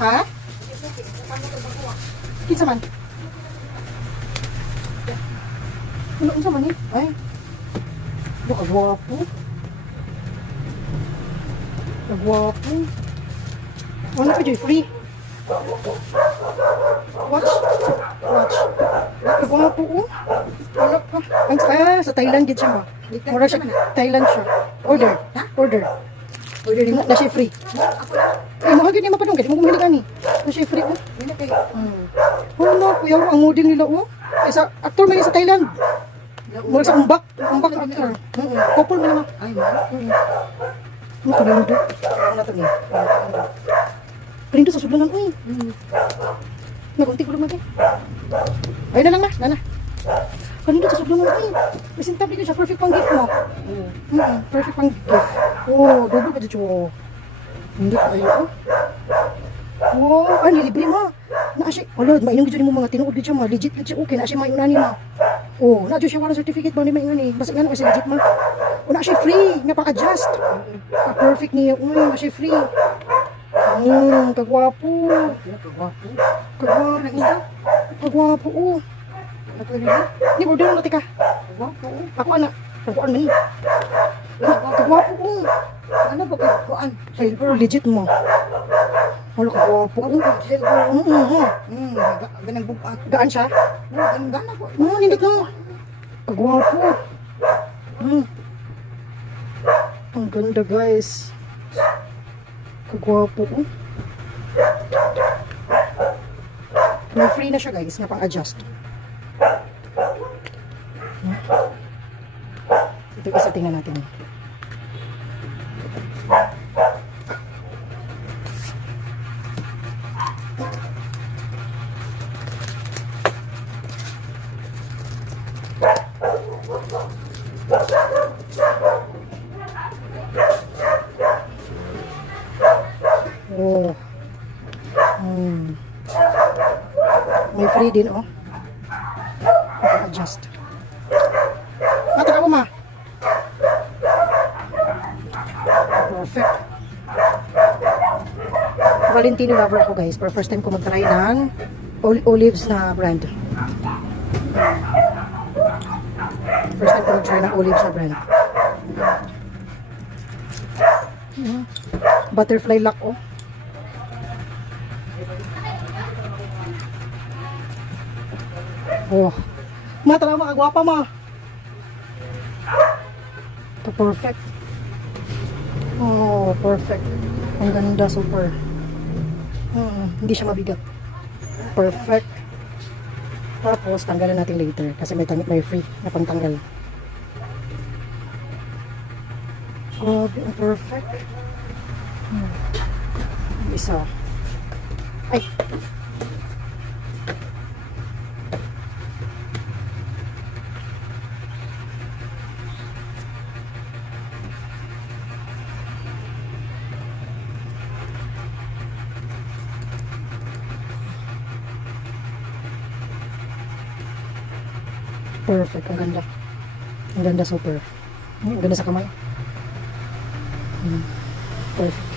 Ha? Kinsa man? Ano man eh? Ay. Kagwapo. Kagwapo. Ano pa dyan? Free? Watch. Watch. Kagwapo oh. Wala pa. Sa Thailand gid siya ma. Mura siya. Thailand siya. Order. Order. Order din na siya free. Ay, mahal yun yung mapadong. Kasi mo bumili ka ni. Na siya free oh. Wala, kuya ang model nila oh. Isa, actor man sa Thailand. Mura sa umbak. Umbak ang actor. Couple man naman. Ay, ano kalindo? Ano natin eh? Kalindo sa sudlanan uy. Nagunti ko lang natin. Ay na lang ma. Nana. Kalindo sa sudlanan uy. Presentable ko siya. Perfect pang gift mo. Perfect pang gift. Oh, double ka dito. Hindi ko kayo oh. Wow, ay nilibre ma. Na siya, wala, mainong gito mo mga tinuod dito ma. Legit siya okay. Na siya mayunani ma. Oh, na siya wala certificate ba ni maingani. Basta nga kasi legit ma. O na siya free, nga pang-adjust. Ka-perfect niya. Uy, na siya free. Kagwapo. Kagwapo. Kagwapo, oh. Ni order na tika. Kagwapo. Ako anak. Kagwaan man ni. Kagwapo, oh. Ano ba kagwaan? Silver, legit mo. Wala kagwapo. Silver. Ganang bukat. Gaan siya? Gaan ako. Hindi ka. Kagwapo. Ang ganda guys. Kagwapo oh. May free na siya guys, nga pang adjust. Ito isa tingnan natin. Oh. May free din oh. Adjust. Mata ka ma. Perfect. Valentino lover ako guys. For first time ko mag-try ng olives na brand. First time ko mag-try ng olives na brand. Butterfly lock oh. Oh. Ma, tara ma, kagwapa ma. Ito perfect. Oh, perfect. Ang ganda, super. Hindi siya mabigat. Perfect. Tapos, tanggalan natin later. Kasi may free na pangtanggal. Grabe, ang perfect. Isa. Ay. Perfect, ang ganda. Ang ganda, super. Ang ganda sa kamay. Perfect.